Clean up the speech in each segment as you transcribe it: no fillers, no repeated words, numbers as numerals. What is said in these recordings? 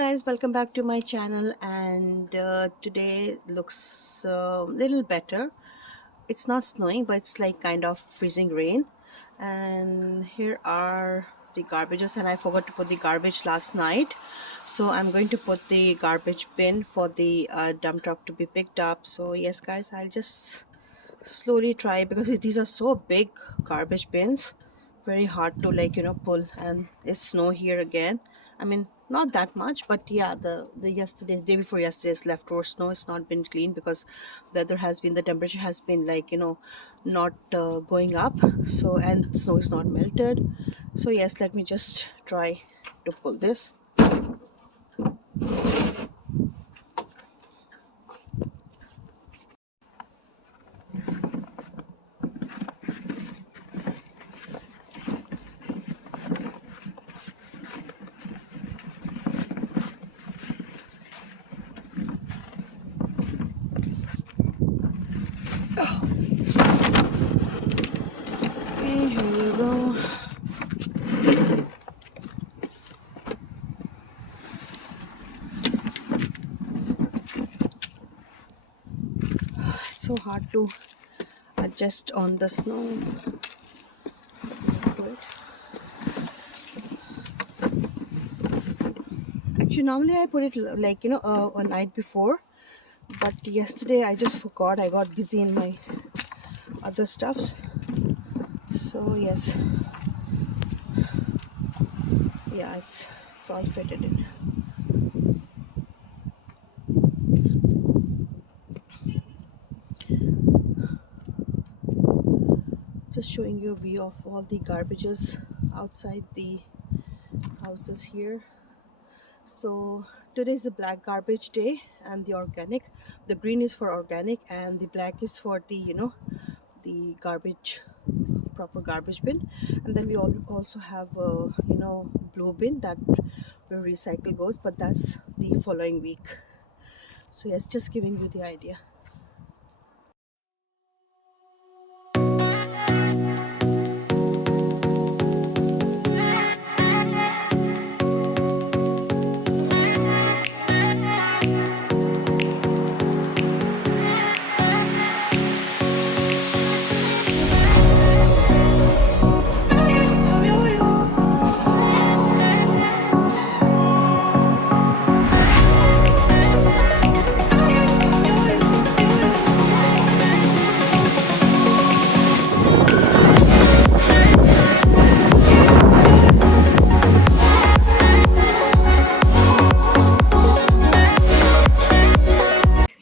Guys, welcome back to my channel, and today looks a little better. It's not snowing, but it's like kind of freezing rain. And here are the garbages, and I forgot to put the garbage last night, so I'm going to put the garbage bin for the dump truck to be picked up. So yes guys, I'll just slowly try, because these are so big garbage bins, very hard to pull. And it's snow here again. I mean, not that much, but yeah, the yesterday's day before yesterday's leftover snow has not been clean, because the temperature has been not going up, so, and snow is not melted. So yes, let me just try to pull this. Okay, here we go. It's so hard to adjust on the snow. Good. Actually, normally I put it a night before, but yesterday I just forgot. I got busy in my other stuffs. So yes, yeah, it's all fitted in. Just showing you a view of all the garbages outside the houses here. So today is the black garbage day, and the green is for organic, and the black is for the garbage, proper garbage bin. And then we also have blue bin, that where recycle goes, but that's the following week. So yes, just giving you the idea.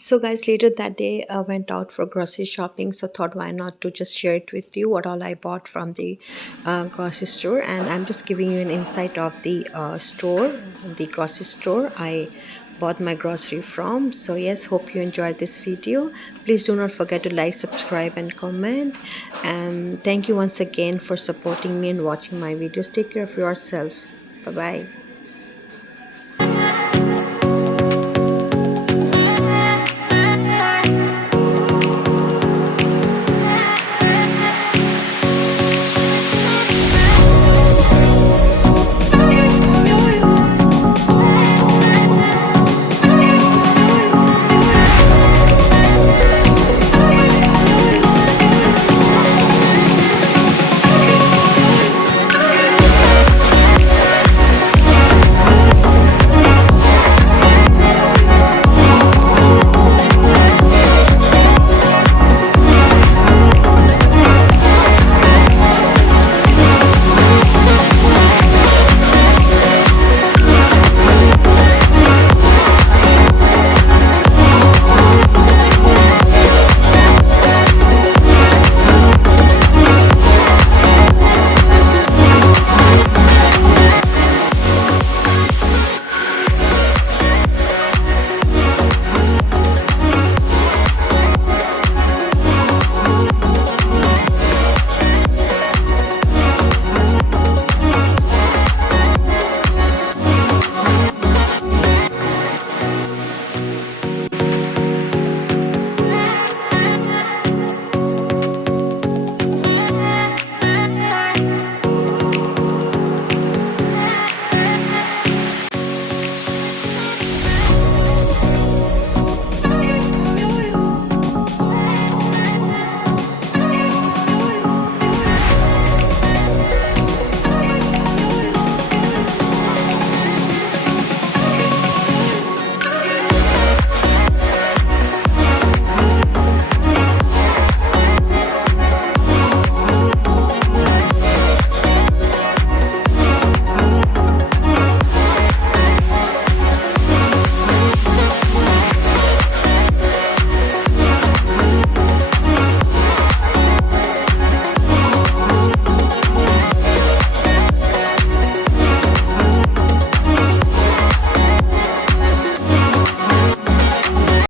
So guys, later that day I went out for grocery shopping, so thought why not to just share it with you what all I bought from the grocery store. And I'm just giving you an insight of the the grocery store I bought my grocery from. So yes, hope you enjoyed this video. Please do not forget to like, subscribe and comment, and thank you once again for supporting me and watching my videos. Take care of yourself. Bye bye.